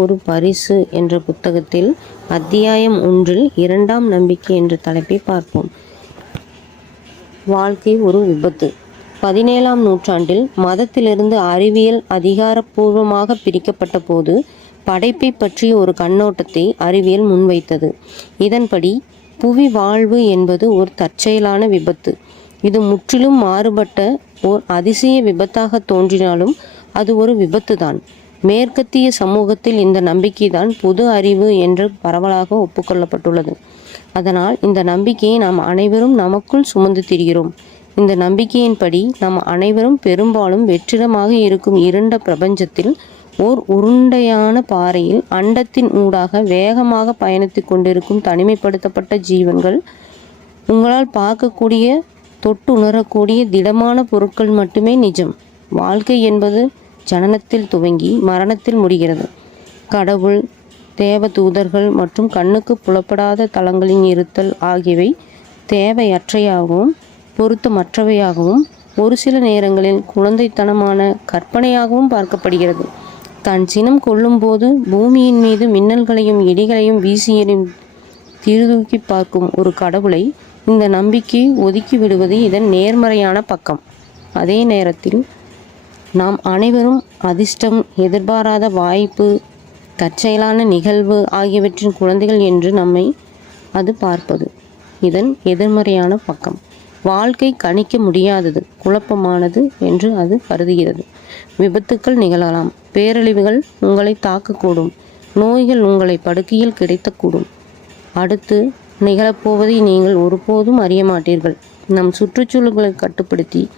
ஒரு பரிசு என்ற புத்தகத்தில் அத்தியாயம் ஒன்றில் இரண்டாம் நம்பிக்கை என்ற தலைப்பை பார்ப்போம். வாழ்க்கை ஒரு விபத்து. பதினேழாம் நூற்றாண்டில் மதத்திலிருந்து அறிவியல் அதிகாரப்பூர்வமாக பிரிக்கப்பட்ட போது படைப்பை பற்றிய ஒரு கண்ணோட்டத்தை அறிவியல் முன்வைத்தது. இதன்படி புவி வாழ்வு என்பது ஒரு தற்செயலான விபத்து. இது முற்றிலும் மாறுபட்ட ஓர் அதிசய விபத்தாக தோன்றினாலும் அது ஒரு விபத்து தான் மேற்கத்திய சமூகத்தில் இந்த நம்பிக்கைதான் பொது அறிவு என்று பரவலாக ஒப்புக்கொள்ளப்பட்டுள்ளது. அதனால் இந்த நம்பிக்கையை நாம் அனைவரும் நமக்குள் சுமந்து திரிகிறோம். இந்த நம்பிக்கையின்படி நாம் அனைவரும் பெரும்பாலும் வெற்றிடமாக இருக்கும் இருண்ட பிரபஞ்சத்தில் ஓர் உருண்டையான பாறையில் அண்டத்தின் ஊடாக வேகமாக பயணித்து கொண்டிருக்கும் தனிமைப்படுத்தப்பட்ட ஜீவன்கள் உங்களால் பார்க்கக்கூடிய தொட்டு உணரக்கூடிய திடமான பொருட்கள் மட்டுமே நிஜம். வாழ்க்கை என்பது ஜனனத்தில் துவங்கி மரணத்தில் முடிகிறது. கடவுள் தேவ தூதர்கள் மற்றும் கண்ணுக்கு புலப்படாத தளங்களின் இருத்தல் ஆகியவை தேவையற்றையாகவும் பொருத்தமற்றவையாகவும் ஒரு சில நேரங்களில் குழந்தைத்தனமான கற்பனையாகவும் பார்க்கப்படுகிறது. தன் சினம் கொள்ளும்போது பூமியின் மீது மின்னல்களையும் இடிகளையும் வீசியறியும் திருதூக்கி பார்க்கும் ஒரு கடவுளை இந்த நம்பிக்கை ஒதுக்கி விடுவது இதன் நேர்மறையான பக்கம். அதே நேரத்தில் நாம் அனைவரும் அதிர்ஷ்டம் எதிர்பாராத வாய்ப்பு தற்செயலான நிகழ்வு ஆகியவற்றின் குழந்தைகள் என்று நம்மை அது பார்ப்பது. இதன் எதிர்மறையான பக்கம். வாழ்க்கை கணிக்க முடியாதது குழப்பமானது என்று அது கருதுகிறது. விபத்துக்கள் நிகழலாம். பேரழிவுகள் உங்களை தாக்கக்கூடும். நோய்கள் உங்களை படுக்கையில் கிடைத்தக்கூடும். அடுத்து நிகழப்போவதை நீங்கள் ஒருபோதும் அறிய மாட்டீர்கள். நம் சுற்றுச்சூழல்களை கட்டுப்படுத்தி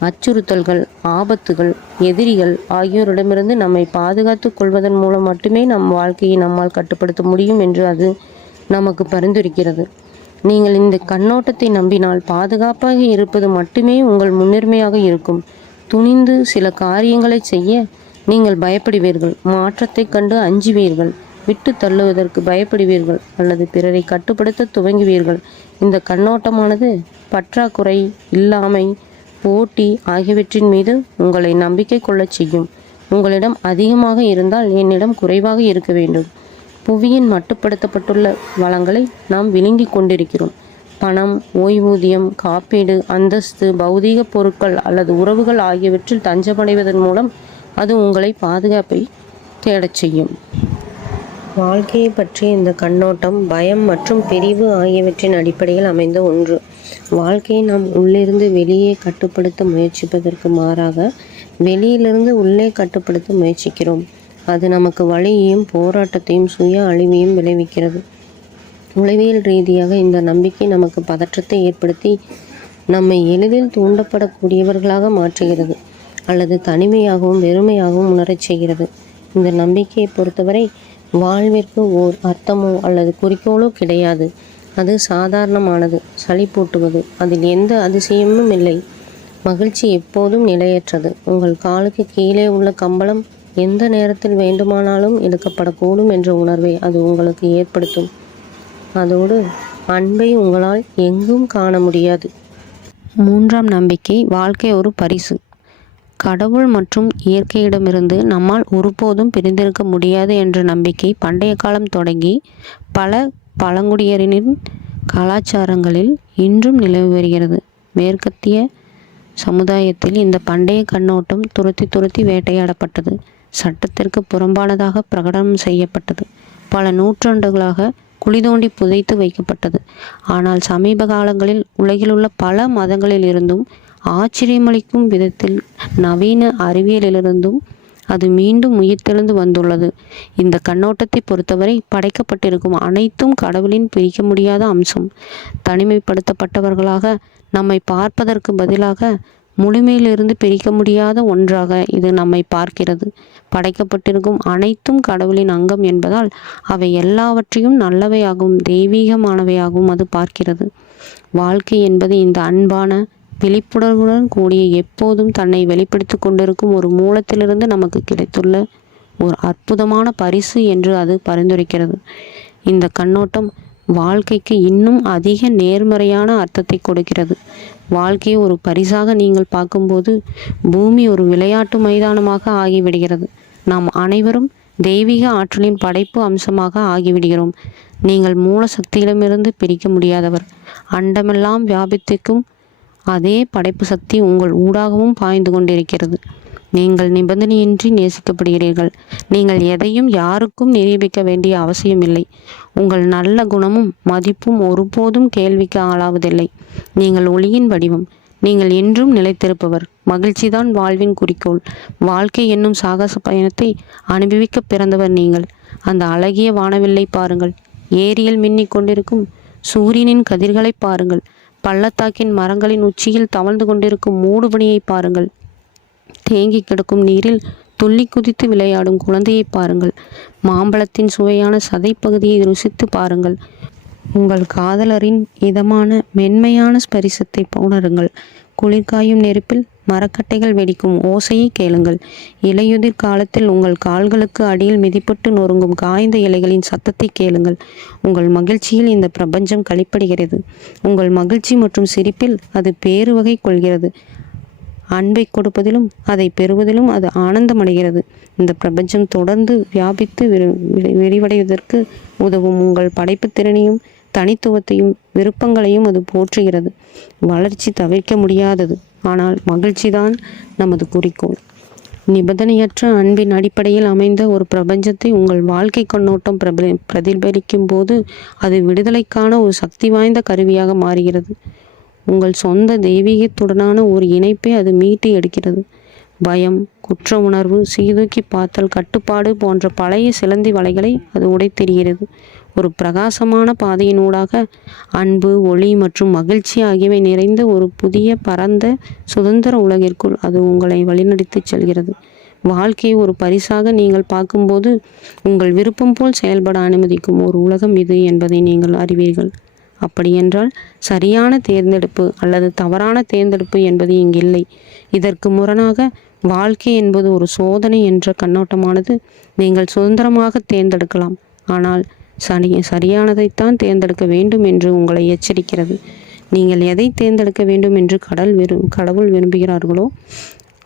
அச்சுறுத்தல்கள் ஆபத்துகள் எதிரிகள் ஆகியோரிடமிருந்து நம்மை பாதுகாத்துக் கொள்வதன் மூலம் மட்டுமே நம் வாழ்க்கையை நம்மால் கட்டுப்படுத்த முடியும் என்று அது நமக்கு பரிந்துரைக்கிறது. நீங்கள் இந்த கண்ணோட்டத்தை நம்பினால் பாதுகாப்பாக இருப்பது மட்டுமே உங்கள் முன்னுரிமையாக இருக்கும். துணிந்து சில காரியங்களை செய்ய நீங்கள் பயப்படுவீர்கள். மாற்றத்தைக் கண்டு அஞ்சுவீர்கள். விட்டு தள்ளுவதற்கு பயப்படுவீர்கள் அல்லது பிறரை கட்டுப்படுத்த துவங்குவீர்கள். இந்த கண்ணோட்டமானது பற்றாக்குறை இல்லாமை போட்டி ஆகியவற்றின் மீது உங்களை நம்பிக்கை கொள்ளச் செய்யும். உங்களிடம் அதிகமாக இருந்தால் என்னிடம் குறைவாக இருக்க வேண்டும். புவியின் மட்டுப்படுத்தப்பட்டுள்ள வளங்களை நாம் விழுங்கிக் கொண்டிருக்கிறோம். பணம் ஓய்வூதியம் காப்பீடு அந்தஸ்து பௌதீக பொருட்கள் அல்லது உறவுகள் ஆகியவற்றில் தஞ்சமடைவதன் மூலம் அது உங்களை பாதுகாப்பை தேடச் செய்யும். வாழ்க்கையை பற்றிய இந்த கண்ணோட்டம் பயம் மற்றும் பிரிவு ஆகியவற்றின் அடிப்படையில் அமைந்த ஒன்று. வாழ்க்கையை நாம் உள்ளிருந்து வெளியே கட்டுப்படுத்த முயற்சிப்பதற்கு மாறாக வெளியிலிருந்து உள்ளே கட்டுப்படுத்த முயற்சிக்கிறோம். அது நமக்கு வழியையும் போராட்டத்தையும் சுய அழிவையும் விளைவிக்கிறது. உளவியல் ரீதியாக இந்த நம்பிக்கை நமக்கு பதற்றத்தை ஏற்படுத்தி நம்மை எளிதில் தூண்டப்படக்கூடியவர்களாக மாற்றுகிறது அல்லது தனிமையாகவும் வெறுமையாகவும் உணரச் செய்கிறது. இந்த நம்பிக்கையை பொறுத்தவரை வாழ்விற்கு ஓர் அர்த்தமோ அல்லது குறிக்கோளோ கிடையாது. அது சாதாரணமானது. சளி பூட்டுவது. அதில் எந்த அதிசயமும் இல்லை. மகிழ்ச்சி எப்போதும் நிலையற்றது. உங்கள் காலுக்கு கீழே உள்ள கம்பளம் எந்த நேரத்தில் வேண்டுமானாலும் எடுக்கப்படக்கூடும் என்ற உணர்வை அது உங்களுக்கு ஏற்படுத்தும். அதோடு அன்பை உங்களால் எங்கும் காண முடியாது. மூன்றாம் நம்பிக்கை வாழ்க்கை ஒரு பரிசு. கடவுள் மற்றும் இயற்கையிடமிருந்து நம்மால் ஒருபோதும் பிரிந்திருக்க முடியாது என்ற நம்பிக்கை பண்டைய காலம் தொடங்கி பல பழங்குடியினரின் கலாச்சாரங்களில் இன்றும் நிலவி வருகிறது. மேற்கத்திய சமுதாயத்தில் இந்த பண்டைய கண்ணோட்டம் துரத்தி துரத்தி வேட்டையாடப்பட்டது. சட்டத்திற்கு புறம்பானதாக பிரகடனம் செய்யப்பட்டது. பல நூற்றாண்டுகளாக குழி தோண்டி புதைத்து வைக்கப்பட்டது. ஆனால் சமீப காலங்களில் உலகிலுள்ள பல மதங்களில் இருந்தும் ஆச்சரியமளிக்கும் விதத்தில் நவீன அறிவியலிலிருந்தும் அது மீண்டும் உயிர்த்தெழுந்து வந்துள்ளது. இந்த கண்ணோட்டத்தை பொறுத்தவரை படைக்கப்பட்டிருக்கும் அனைத்தும் கடவுளின் பிரிக்க முடியாத அம்சம். தனிமைப்படுத்தப்பட்டவர்களாக நம்மை பார்ப்பதற்கு பதிலாக முழுமையிலிருந்து பிரிக்க முடியாத ஒன்றாக இது நம்மை பார்க்கிறது. படைக்கப்பட்டிருக்கும் அனைத்தும் கடவுளின் அங்கம் என்பதால் அவை எல்லாவற்றையும் நல்லவையாகவும் தெய்வீகமானவையாகவும் அது பார்க்கிறது. வாழ்க்கை என்பது இந்த அன்பான விழிப்புணர்வுடன் கூடிய எப்போதும் தன்னை வெளிப்படுத்தி கொண்டிருக்கும் ஒரு மூலத்திலிருந்து நமக்கு கிடைத்துள்ள ஒரு அற்புதமான பரிசு என்று அது பரிந்துரைக்கிறது. இந்த கண்ணோட்டம் வாழ்க்கைக்கு இன்னும் அதிக நேர்மறையான அர்த்தத்தை கொடுக்கிறது. வாழ்க்கையை ஒரு பரிசாக நீங்கள் பார்க்கும்போது பூமி ஒரு விளையாட்டு மைதானமாக ஆகிவிடுகிறது. நாம் அனைவரும் தெய்வீக ஆற்றலின் படைப்பு அம்சமாக ஆகிவிடுகிறோம். நீங்கள் மூல சக்தியிடமிருந்து பிரிக்க முடியாதவர். அண்டமெல்லாம் வியாபித்திருக்கும் அதே படைப்பு சக்தி உங்கள் ஊடாகவும் பாய்ந்து கொண்டிருக்கிறது. நீங்கள் நிபந்தனையின்றி நேசிக்கப்படுகிறீர்கள். நீங்கள் எதையும் யாருக்கும் நிரூபிக்க வேண்டிய அவசியமில்லை. உங்கள் நல்ல குணமும் மதிப்பும் ஒருபோதும் கேள்விக்கு ஆளாவதில்லை. நீங்கள் ஒளியின் வடிவம். நீங்கள் என்றும் நிலைத்திருப்பவர். மகிழ்ச்சிதான் வாழ்வின் குறிக்கோள். வாழ்க்கை என்னும் சாகச பயணத்தை அனுபவிக்க பிறந்தவர் நீங்கள். அந்த அழகிய வானவில்லை பாருங்கள். ஏரியில் மின்னிக் கொண்டிருக்கும் சூரியனின் கதிர்களை பாருங்கள். பள்ளத்தாக்கின் மரங்களின் உச்சியில் தவழ்ந்து கொண்டிருக்கும் மூடுபனியை பாருங்கள். தேங்கி கிடக்கும் நீரில் துள்ளி குதித்து விளையாடும் குழந்தையை பாருங்கள். மாம்பழத்தின் சுவையான சதைப்பகுதியை ருசித்து பாருங்கள். உங்கள் காதலரின் இதமான மென்மையான ஸ்பரிசத்தை உணருங்கள் குளிர்காயும் நெருப்பில் மரக்கட்டைகள் வெடிக்கும் ஓசையை கேளுங்கள். இலையுதிர் காலத்தில் உங்கள் கால்களுக்கு அடியில் மிதிப்பட்டு நொறுங்கும் காய்ந்த இலைகளின் சத்தத்தை கேளுங்கள். உங்கள் மகிழ்ச்சியில் இந்த பிரபஞ்சம் கழிப்படுகிறது உங்கள் மகிழ்ச்சி மற்றும் சிரிப்பில் அது பேருவகை கொள்கிறது. அன்பை கொடுப்பதிலும் அதை பெறுவதிலும் அது ஆனந்தமடைகிறது. இந்த பிரபஞ்சம் தொடர்ந்து வியாபித்து விரி விரிவடைவதற்கு உதவும் உங்கள் படைப்பு திறனையும் தனித்துவத்தையும் விருப்பங்களையும் அது போற்றுகிறது. வளர்ச்சி தவிர்க்க முடியாதது. ஆனால் மகிழ்ச்சிதான் நமது குறிக்கோள். நிபந்தனையற்ற அன்பின் அடிப்படையில் அமைந்த ஒரு பிரபஞ்சத்தை உங்கள் வாழ்க்கை கண்ணோட்டம் பிரபலி பிரதிபலிக்கும் போது அது விடுதலைக்கான ஒரு சக்தி வாய்ந்த கருவியாக மாறுகிறது. உங்கள் சொந்த தெய்வீகத்துடனான ஒரு இணைப்பை அது மீட்டு எடுக்கிறது. பயம் குற்ற உணர்வு சீதூக்கி பார்த்தல் கட்டுப்பாடு போன்ற பழைய சிலந்தி வலைகளை அது உடைத்தெறிகிறது. ஒரு பிரகாசமான பாதையினூடாக அன்பு ஒளி மற்றும் மகிழ்ச்சி ஆகியவை நிறைந்த ஒரு புதிய பரந்த சுதந்திர உலகிற்குள் அது உங்களை வழிநடத்தி செல்கிறது. வாழ்க்கையை ஒரு பரிசாக நீங்கள் பார்க்கும்போது உங்கள் விருப்பம் போல் செயல்பட அனுமதிக்கும் ஒரு உலகம் இது என்பதை நீங்கள் அறிவீர்கள். அப்படியென்றால் சரியான தேர்ந்தெடுப்பு அல்லது தவறான தேர்ந்தெடுப்பு என்பது இங்கில்லை. இதற்கு முரணாக வாழ்க்கை என்பது ஒரு சோதனை என்ற கண்ணோட்டமானது நீங்கள் சுதந்திரமாக தேர்ந்தெடுக்கலாம். ஆனால் சரி சரியானதைத்தான் தேர்ந்தெடுக்க வேண்டும் என்று உங்களை எச்சரிக்கிறது. நீங்கள் எதை தேர்ந்தெடுக்க வேண்டும் என்று கடல் விரு கடவுள் விரும்புகிறார்களோ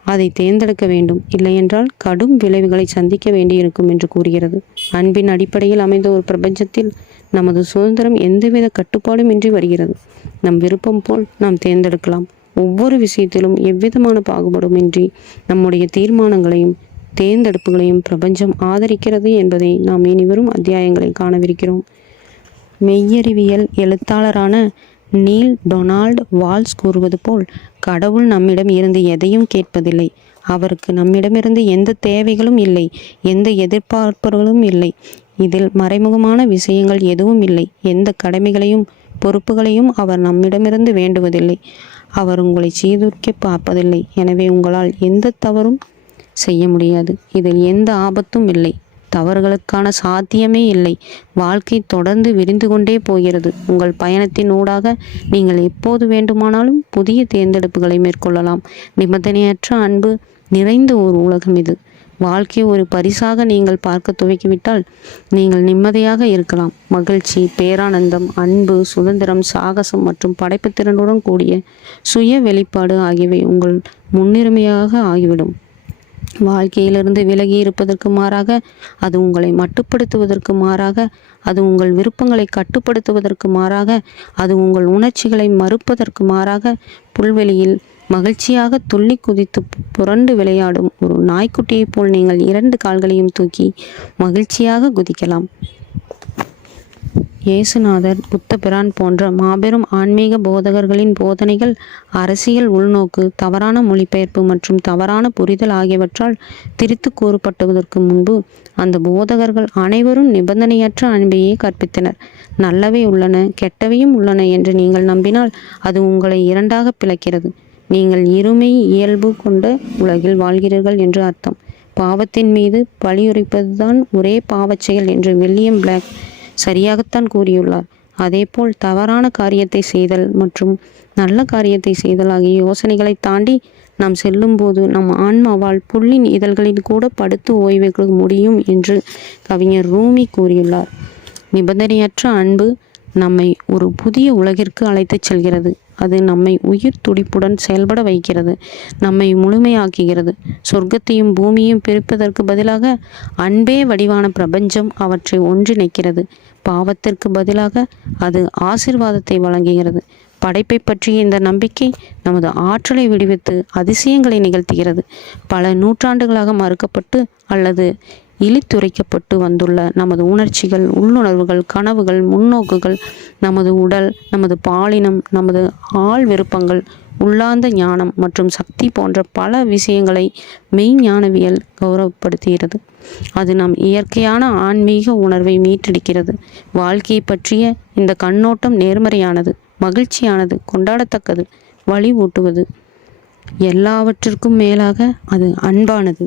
அதை தேர்ந்தெடுக்க வேண்டும். இல்லையென்றால் கடும் விளைவுகளை சந்திக்க வேண்டியிருக்கும் என்று கூறுகிறது. அன்பின் அடிப்படையில் அமைந்த ஒரு பிரபஞ்சத்தில் நமது சுதந்திரம் எந்தவித கட்டுப்பாடும் இன்றி வருகிறது. நம் விருப்பம் போல் நாம் தேர்ந்தெடுக்கலாம். ஒவ்வொரு விஷயத்திலும் எவ்விதமான பாகுபாடுமின்றி நம்முடைய தீர்மானங்களையும் தேர்ந்தெடுப்புகளையும் பிரபஞ்சம் ஆதரிக்கிறது என்பதை நாம் இனிவரும் அத்தியாயங்களில் காணவிருக்கிறோம். மெய்யறிவியல் எழுத்தாளரான நீல் டொனால்ட் வால்ஸ் கூறுவது போல் கடவுள் நம்மிடம் இருந்து எதையும் கேட்பதில்லை. அவருக்கு நம்மிடமிருந்து எந்த தேவைகளும் இல்லை எந்த எதிர்பார்ப்புகளும் இல்லை. இதில் மறைமுகமான விஷயங்கள் எதுவும் இல்லை. எந்த கடமைகளையும் பொறுப்புகளையும் அவர் நம்மிடமிருந்து வேண்டுவதில்லை. அவர் உங்களை சீர்தூக்க பார்ப்பதில்லை. எனவே உங்களால் எந்த தவறும் செய்ய முடியாது. இதில் எந்த ஆபத்தும் இல்லை. தவறுகளுக்கான சாத்தியமே இல்லை. வாழ்க்கை தொடர்ந்து விரிந்து கொண்டே போகிறது. உங்கள் பயணத்தின் ஊடாக நீங்கள் எப்போது வேண்டுமானாலும் புதிய தேர்ந்தெடுப்புகளை மேற்கொள்ளலாம். நிபந்தனையற்ற அன்பு நிறைந்த ஒரு உலகம் இது. வாழ்க்கை ஒரு பரிசாக நீங்கள் பார்க்க துவக்கிவிட்டால் நீங்கள் நிம்மதியாக இருக்கலாம். மகிழ்ச்சி பேரானந்தம் அன்பு சுதந்திரம் சாகசம் மற்றும் படைப்புத்திறனுடன் கூடிய சுய வெளிப்பாடு ஆகியவை உங்கள் முன்னுரிமையாக ஆகிவிடும். வாழ்க்கையிலிருந்து விலகி இருப்பதற்கு மாறாக அது உங்களை மட்டுப்படுத்துவதற்கு மாறாக அது உங்கள் விருப்பங்களை கட்டுப்படுத்துவதற்கு மாறாக அது உங்கள் உணர்ச்சிகளை மறுப்பதற்கு மாறாக புல்வெளியில் மகிழ்ச்சியாக துள்ளி குதித்து புரண்டு விளையாடும் ஒரு நாய்க்குட்டியைப் போல் நீங்கள் இரண்டு கால்களையும் தூக்கி மகிழ்ச்சியாக குதிக்கலாம். இயேசுநாதர் புத்தபிரான் போன்ற மாபெரும் ஆன்மீக போதகர்களின் போதனைகள் அரசியல் உள்நோக்கு தவறான மொழிபெயர்ப்பு மற்றும் தவறான புரிதல் ஆகியவற்றால் திரித்து கூறப்பட்டுவதற்கு முன்பு அந்த போதகர்கள் அனைவரும் நிபந்தனையற்ற அன்பையே கற்பித்தனர். நல்லவை உள்ளன கெட்டவையும் உள்ளன என்று நீங்கள் நம்பினால் அது உங்களை இரண்டாக பிளக்கிறது. நீங்கள் இருமை இயல்பு கொண்ட உலகில் வாழ்கிறீர்கள் என்று அர்த்தம். பாவத்தின் மீது பழியுரைப்பதுதான் ஒரே பாவச் செயல் என்று வில்லியம் பிளாக் சரியாகத்தான் கூறியுள்ளார். அதேபோல் தவறான காரியத்தை செய்தல் மற்றும் நல்ல காரியத்தை செய்தல் ஆகிய யோசனைகளை தாண்டி நாம் செல்லும்போது நம் ஆன்மாவால் புல்லின் இதழ்களில் கூட படுத்து ஓய்வெடுக்க முடியும் என்று கவிஞர் ரூமி கூறியுள்ளார். நிபந்தனையற்ற அன்பு நம்மை ஒரு புதிய உலகிற்கு அழைத்துச் செல்கிறது. அது நம்மை உயிர் துடிப்புடன் செயல்பட வைக்கிறது நம்மை முழுமையாக்குகிறது. சொர்க்கத்தையும் பூமியையும் பிரிப்பதற்கு பதிலாக அன்பே வடிவான பிரபஞ்சம் அவற்றை ஒன்றிணைக்கிறது. பாவத்திற்கு பதிலாக அது ஆசிர்வாதத்தை வழங்குகிறது. படைப்பை பற்றிய இந்த நம்பிக்கை நமது ஆற்றலை விடுவித்து அதிசயங்களை நிகழ்த்துகிறது. பல நூற்றாண்டுகளாக மறுக்கப்பட்டு அல்லது இழித்துரைக்கப்பட்டு வந்துள்ள நமது உணர்ச்சிகள் உள்ளுணர்வுகள் கனவுகள் முன்னோக்குகள் நமது உடல் நமது பாலினம் நமது ஆள் விருப்பங்கள் உள்ளார்ந்த ஞானம் மற்றும் சக்தி போன்ற பல விஷயங்களை மெய்ஞானவியல் கௌரவப்படுத்துகிறது. அது நம் இயற்கையான ஆன்மீக உணர்வை மீட்டெடுக்கிறது. வாழ்க்கையை பற்றிய இந்த கண்ணோட்டம் நேர்மறையானது மகிழ்ச்சியானது கொண்டாடத்தக்கது வழி ஊட்டுவது எல்லாவற்றிற்கும் மேலாக அது அன்பானது.